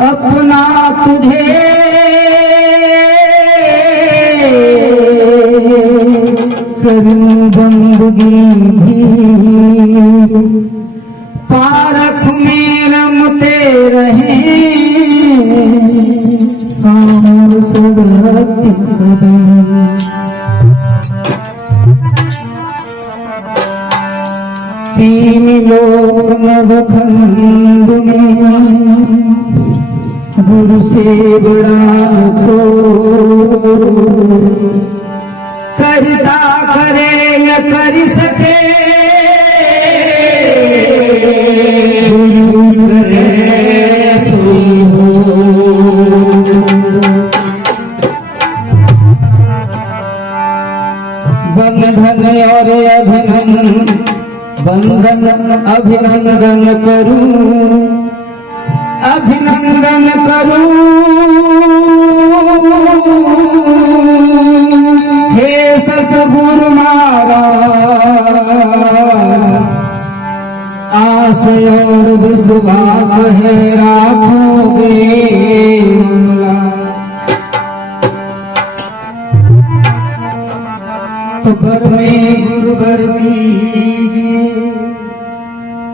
अपना तुझे करूं बंदगी भी पारख में रमते रहे साम सदती कभी तीन लोक नवखंड में गुरु से बड़ा खो करता करे न कर सके गुरु करे सोई हो। बंधन और अभिनंदन अभिनंदन करूं अभिनंदन करूं हे सतगुरु मारा आस और विश्वास है राखोगे मंगला। तो बर में गुरु बर दीजिए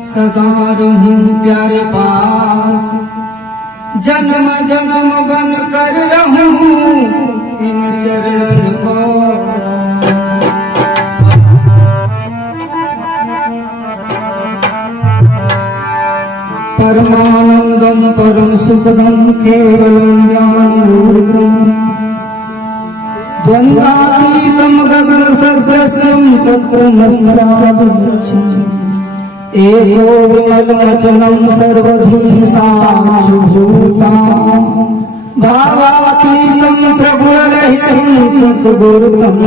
सदा रहूं तेरे पास जन्म जन्म बन कर रहूं इन चरणन को। परमानंदम परम सुखदम केवलम ज्ञानमूर्तम द्वंद्वातीतम गगन सदृशम तत्त्वमस्यादिलक्ष्यम् एको विमलमचलं सर्वधी साक्षिभूतां भावातीतं त्रिगुणरहितं सद्गुरुतम्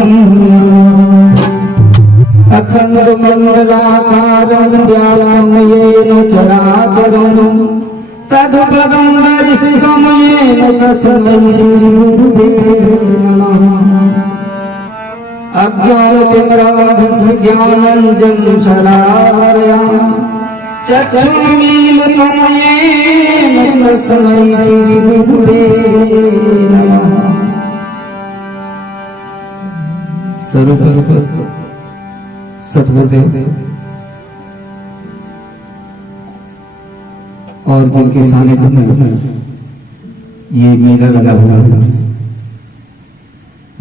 अखण्डमण्डलाकारं व्याप्तं येन चराचरं तत्पदं दर्शितं येन तस्मै श्रीगुरुवे नमः। अज्ञानतिमिरान्धस्य ज्ञानाञ्जनं शलाकया चक्षुरुन्मीलितं येन तस्मै श्रीगुरुवे नमः। सर्वोपस्थ सद्गुरुदेव और जिनके सानिध्य में ये मेला लगा हुआ है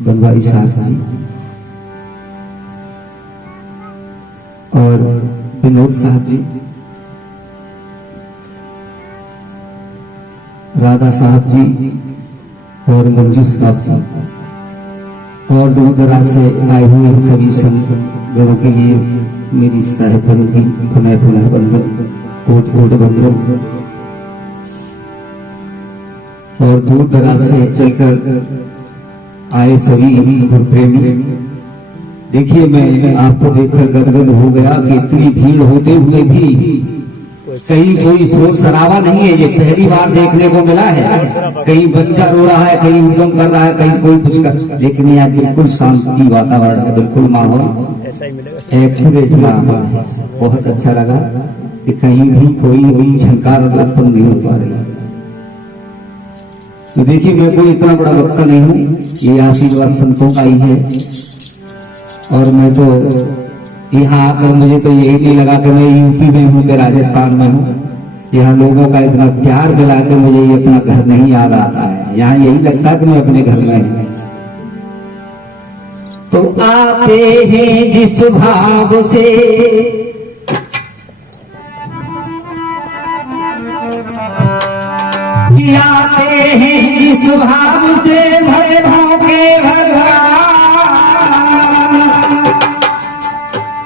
बनवारी साहब जी और विनोद साहब जी, राधा साहब जी और मंजू साहब जी और दूर दराज से आए हुए सभी संतों के लिए मेरी साहिबंद की पुनः पुनः बंदन कोट कोट बंदन। और दूर दराज से चलकर आए सभी गुरु प्रेमी, देखिए मैं आपको देखकर गदगद हो गया कि इतनी भीड़ होते हुए भी कहीं कोई शोर शराबा नहीं है। ये पहली बार देखने को मिला है। कहीं बच्चा रो रहा है, कहीं उद्यम कर रहा है, कहीं कोई कुछ कर, लेकिन यहाँ बिल्कुल शांति वातावरण है, बिल्कुल माहौल एक्यूरेट माहौल। बहुत अच्छा लगा कि कहीं भी कोई झंकार उत्पन्न नहीं हो पा रही। तो देखिए मैं कोई इतना बड़ा वक्ता नहीं हूँ, ये आशीर्वाद संतों का ही है। और मैं तो यहाँ आकर मुझे तो यही नहीं लगा कि मैं यूपी में हूँ कि राजस्थान में हूँ। यहाँ लोगों का इतना प्यार मिला कि मुझे ये अपना घर नहीं याद आता है। यहाँ यही लगता है कि मैं अपने घर में हूँ। तो आते हैं जिस भाव से आते हैं जिस भाव से भगवान के भगवान,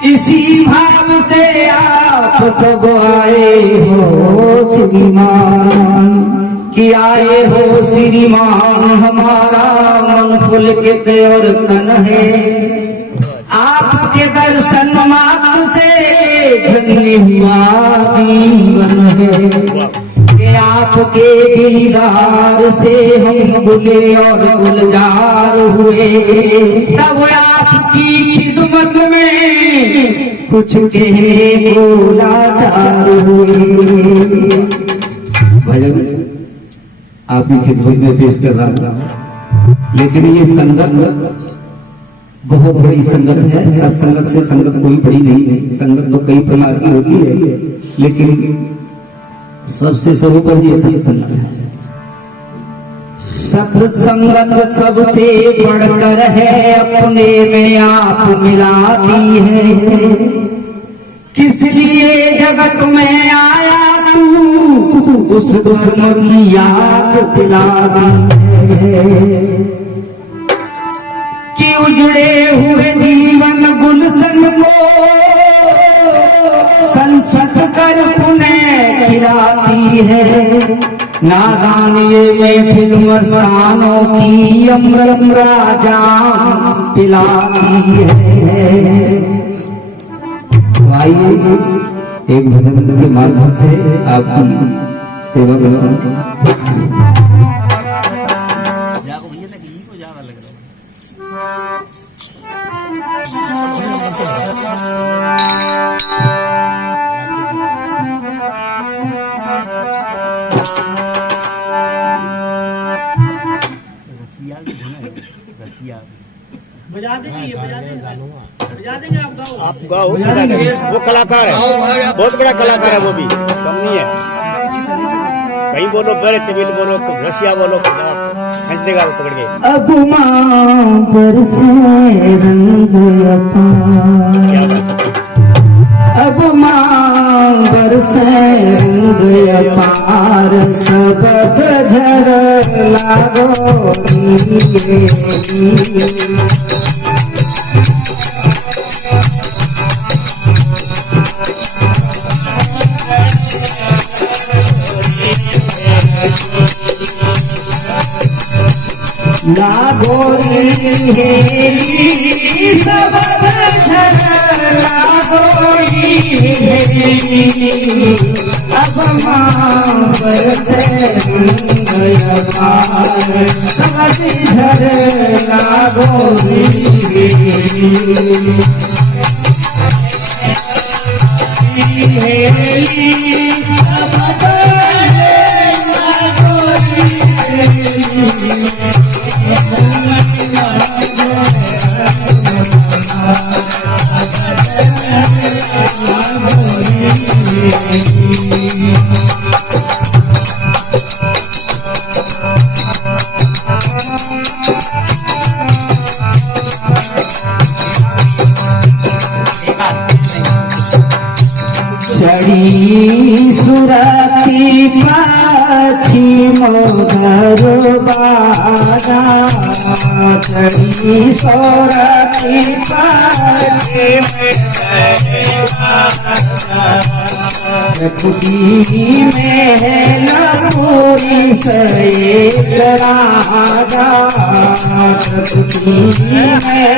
इसी भाव से आप सब आए हो श्रीमान कि आए हो श्रीमान। हमारा मन पुलकित और तन है आपके दर्शन मात्र से धन्य हुआ जीवन है कि आपके दीदार से हम गुले और गुलजार हुए। तब आपकी खिदमत में कुछ कहने को लाचार हुए। भजन आपकी खिदमत में पेश कर रहा हूं, लेकिन ये संगत बहुत बड़ी संगत है। सत्संगत से संगत कोई बड़ी नहीं है। संगत तो कई प्रकार की होती है, लेकिन सबसे सर्वोपरि ये सत्संगत है। सत्संगत सबसे बढ़कर है, अपने में आप मिलाती है। किस लिए जगत में आया तू, उस धर्म की याद दिलाती है। कि उजड़े हुए जीवन गुलशन को संसद कर पुनः खिलाती है। नादान ये महफिल मस्तानों की अमृत राजा पिलाती है। तो आइए एक भजन के माध्यम से आपकी सेवा करता हूँ। बजा देंगे आप गाओ। वो कलाकार है, बहुत बड़ा कलाकार है, वो भी कम नहीं है। कहीं बोलो बड़े तमिल बोलो, रसिया बोलो, हंस देगा वो पकड़ के। अब मां पर से रंग अब मां पर से रंग अपार, सबद झर लागो लागोरी हेरी सबद झर लागोरी हेरी। अब मां पर से सबद झर लागोरी हेरी। चढ़ी सुरती पाछी मोदर बाजा, चढ़ी सुरती पाछी खुदी में पूरी से राजा, खुदी में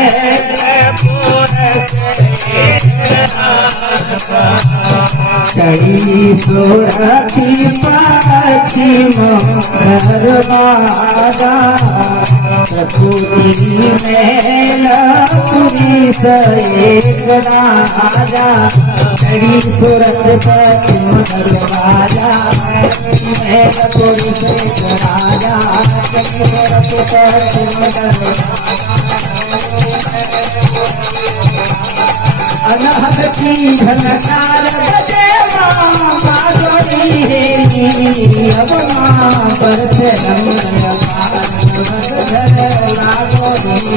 चढ़ी सुरती पाछी मोदर बाजा, खुदी में पूरी से राजा। चढ़ी सुरत पाछी मोदर बाजा, पूरी से राजा। सुरत पाछी मोदर अनहद की झनकार बजे मां बाजोरी हेरी। अब मां पर से रंग अपार, सबद झर लागोरी।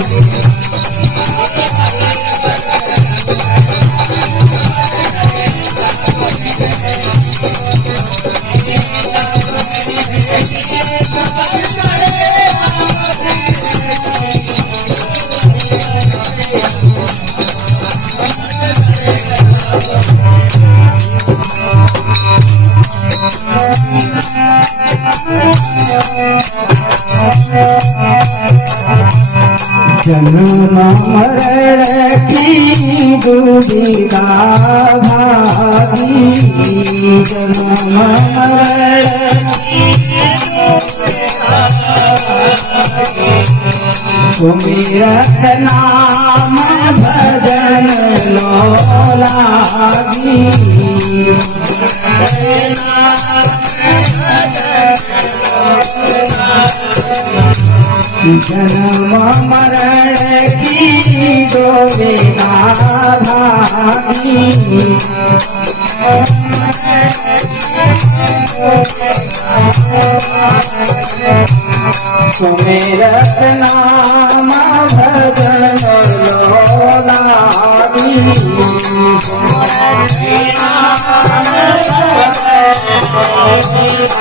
जन्म मरण की दुविधा भागी, जन्म मरण सुमिरत नाम भजन लोलागी जन्म मरण की दो विनाधागी सुमिरत नाम भजन लोलागी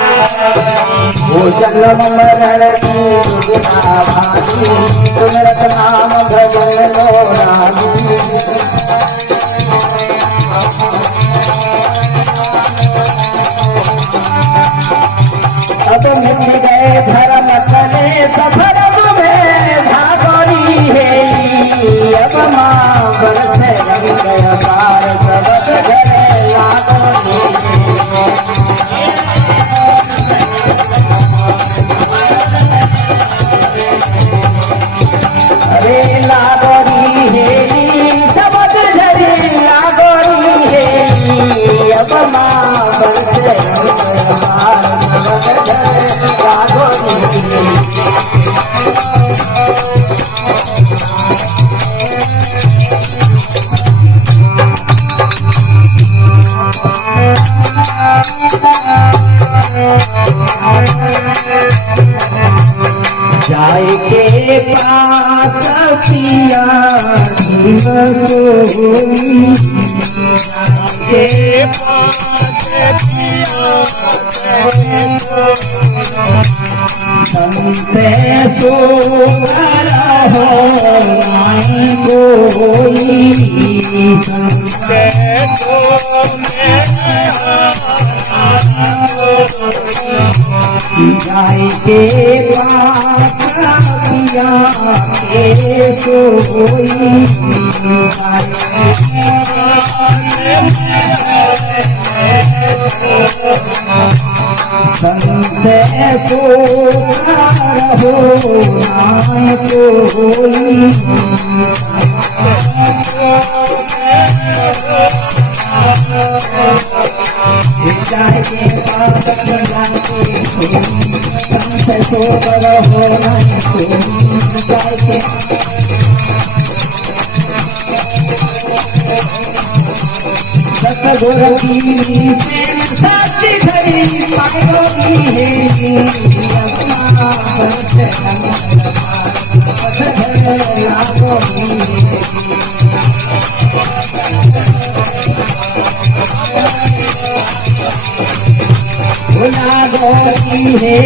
वो जन्म मरण की दुविधा भागी सुमिरत नाम भजन लोलागी अब मिट गए धर्म तले सफर में भागोरी है अब माँ बरसे रंग गया पार सबक घरे लागोरी अरे लागोरी है सबक घरे लागोरी है अब माँ बरसे रंग गया पार सबक घरे लागोरी जाए के पास पिया सोई के पास पिया संते सो हो नाई कोई संते सो जाए के पास पिया के सोई संते सो रहो नाय कोई जाए के पास संते सो रहो नाय कोई जाए के सतगुरु साची धरी पायोगी है अपना लागोगी लागोगी है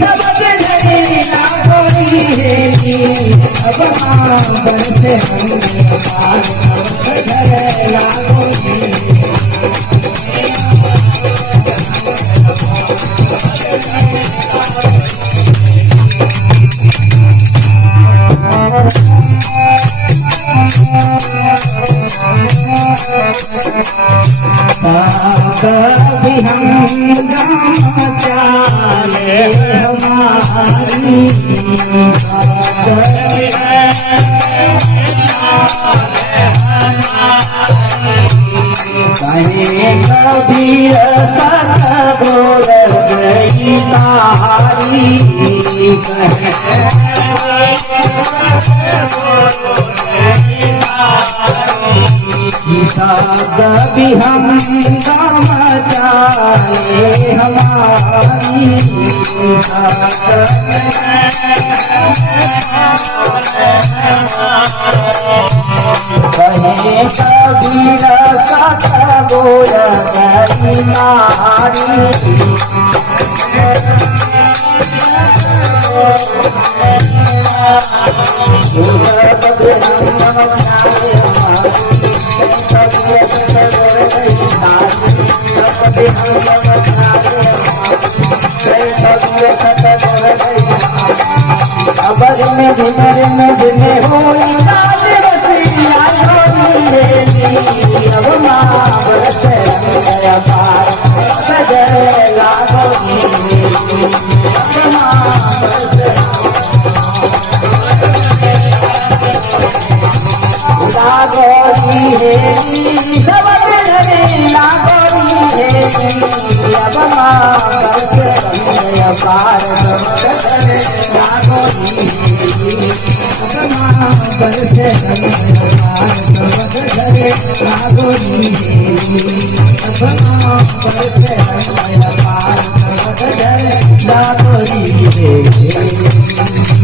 सबक धरी लागोगी है अपना बरसे लागोगी कभी हम चाले हमारी कहे कबीर सत बोल गई तारी कभी हम काम चाले हमारी कहे कबीर सत बोल गई नारी अबर में जिन्हें होई लाल रसिया अब माँ बरस गया पार सजल लागोगी अब माँ बरस लागोरी